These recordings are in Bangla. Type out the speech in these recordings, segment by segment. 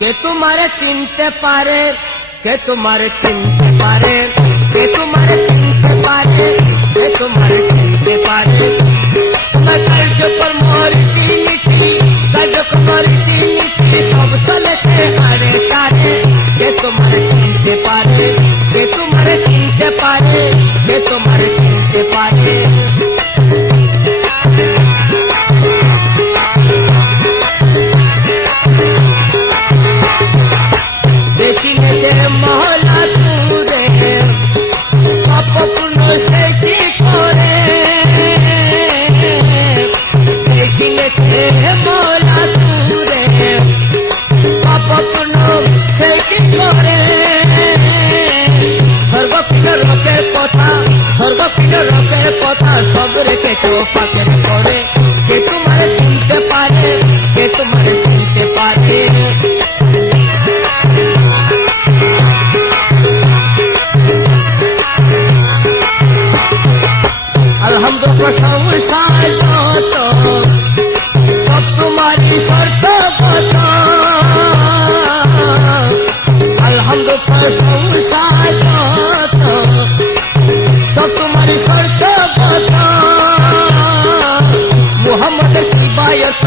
কে তোমারে চিনতে পারে, কে তোমারে চিনতে পারে, কে তোমারে চিনতে পারে, কে তোমারে চিনতে পারে। তোমার কার্যকর্ম রীতিনীতি, কার্যকর্ম রীতিনীতি সব চলেছে আরে কারে। কে তোমারে চিনতে পারে, কে তোমারে চিনতে পারে, কে তোমারে চিনতে পারে। দেখিলেছে মহলা তুরে পাপপূর্ণ সে কি করে। দেখিলেছে মহলা তুরে পাপপূর্ণ সে কি করে। সর্বপ্রিয় রোগের কথা, সর্বপ্রিয় রোগের কথা সব রেখে কেউ পাকের করে। কে তোমারে চিনতে পারে, কে তোমারে চিনতে পারে। সংসার যত সব তোমারই শর্তগত। আলহামদুলিল্লাহ সংসার যত সব তোমারই শর্তগত। মুহাম্মদের কিফায়ত,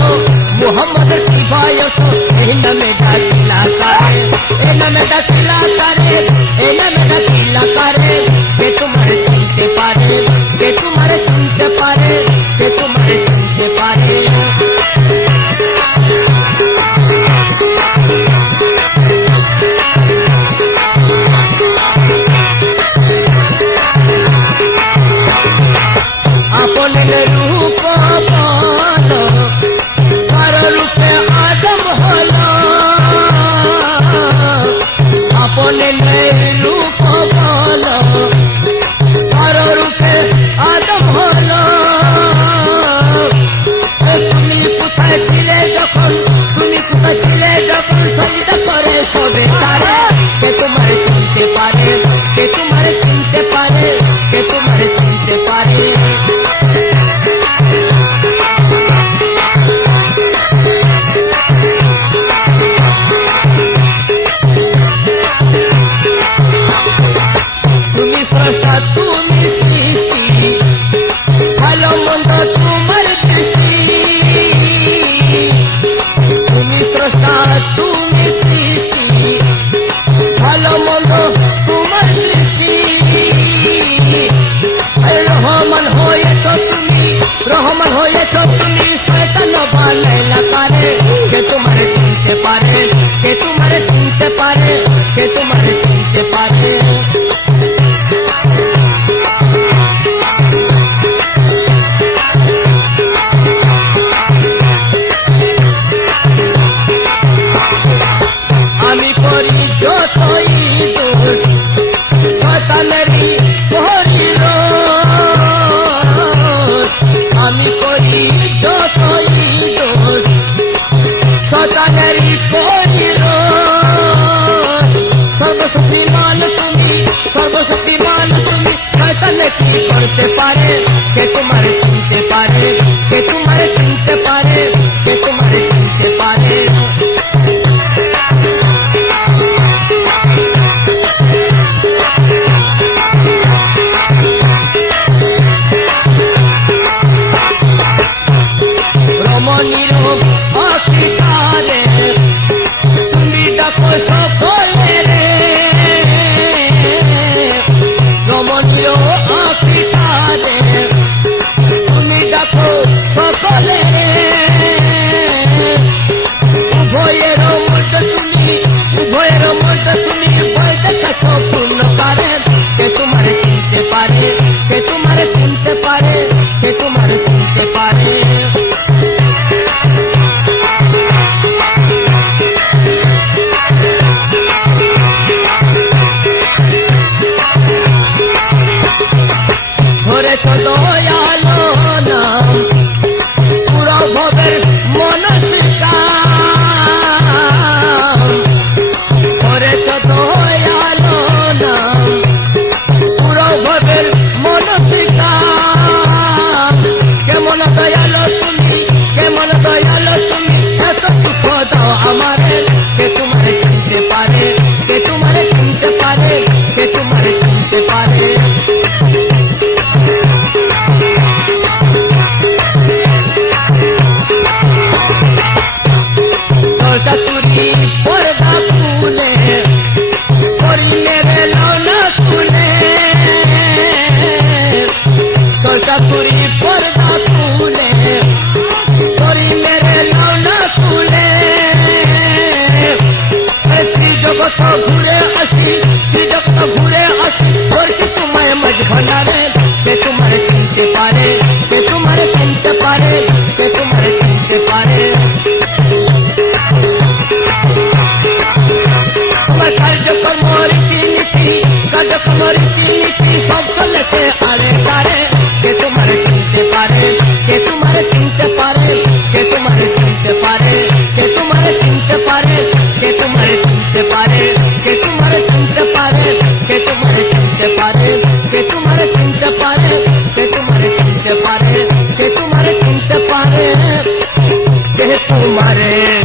মুহাম্মদের কিফায়ত এই নামে ডাকিলা করে, এই নামে ডাকিলা করে, এই নামে ডাকিলা করে। কে তোমারে চিনতে পারে, কে তোমারে চিনতে পারে, কে তোমারে চিনতে পারে। আপনের রূপ বলো, কারো রূপে আদম হলো। আপনের রূপ বলো, কারো রূপে আদম হলো। তুমি কোথায় ছিলে যখন, তুমি কোথায় ছিলে যখন সজদা করে সবে তারে। কে তোমারে চিনতে পারে, কে তোমারে চিনতে পারে, কে তোমারে চিনতে পারে। তুমি স্রষ্টা, তুমি সৃষ্টি, ভালো মন্দ তোমার দৃষ্টি। তুমি স্রষ্টা, তুমি সৃষ্টি, ভালো মন্দ তোমার দৃষ্টি। রহমান হয়েছ তুমি, রহমান হয়েছ তুমি, শয়তান বানাইলা কারে। কে তোমারে চিনতে পারে, কে তোমারে চিনতে পারে, কে তোমারে চিনতে পারে। আমি করি যতই দোষ শয়তানেরই করি রোষ। আমি করি যতই দোষ শয়তানেরই করি রোষ। সর্বশক্তিমান তুমি, সর্বশক্তিমান তুমি, শয়তানে কি করতে পারে। কে তোমারে চিনতে পারে, কে তোমারে চিনতে পারে, কে তোমারে চিনতে পারে। রমণীর অধিকারে তুমি ডাকো সকলে রে। রমণীর অধিকারে তোমারে